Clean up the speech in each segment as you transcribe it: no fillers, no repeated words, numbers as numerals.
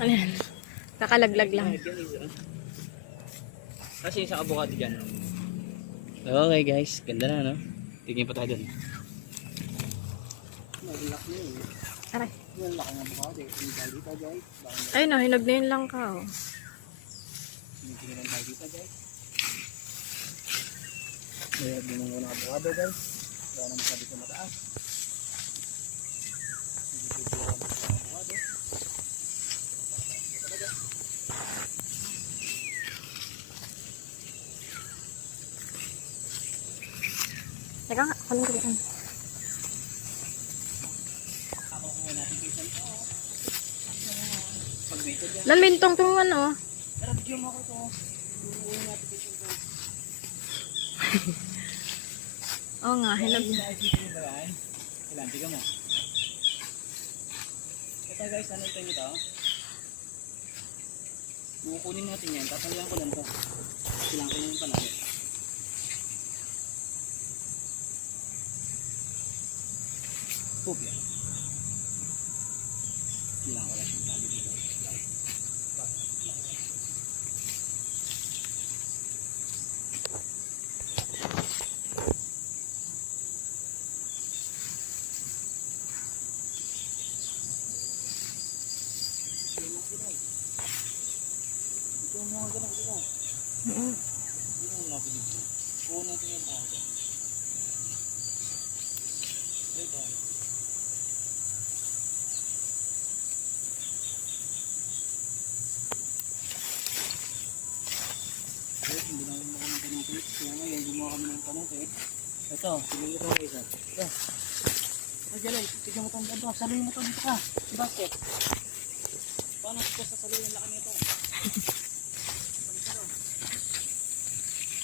Ano yan? Nakalaglag lang. Kasi isang avocado dyan. Okay guys, ganda na no? Tingin pa tayo dun. Aray. Ay no, hinog na yun lang ka. Oh. Tingin tayo dito guys. Mayroon din ng unang avocado guys. Kaya naman sabi ko mataas. Teka nga, kunin ko yan. Lalintong itong ano. Tara, bigyan mo ako ito. Luruin natin ito. Oo nga, hinog na. Ilan, bigyan mo. Ito guys, ano ito nito? Kukunin natin yan, tatalihan ko lang ito. Silang ko yung panalo. Pupya. Silang ko lang yung tali dito. Hindi na mo kami panukit. Kaya ngayon gumawa kami ng panukit. Ito, sige ito guys. Ito. Ito Jalay, tignan mo itong ito. Saluhin mo ito dito ka. Basket. Paano ito sasaluhin ang laki nito?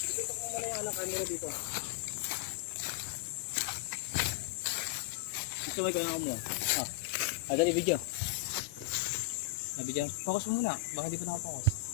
Dito ko muna yung camera dito. Gusto mo ikaw mo? Dali video. Video. Focus mo muna. Baka di pa nakapokus.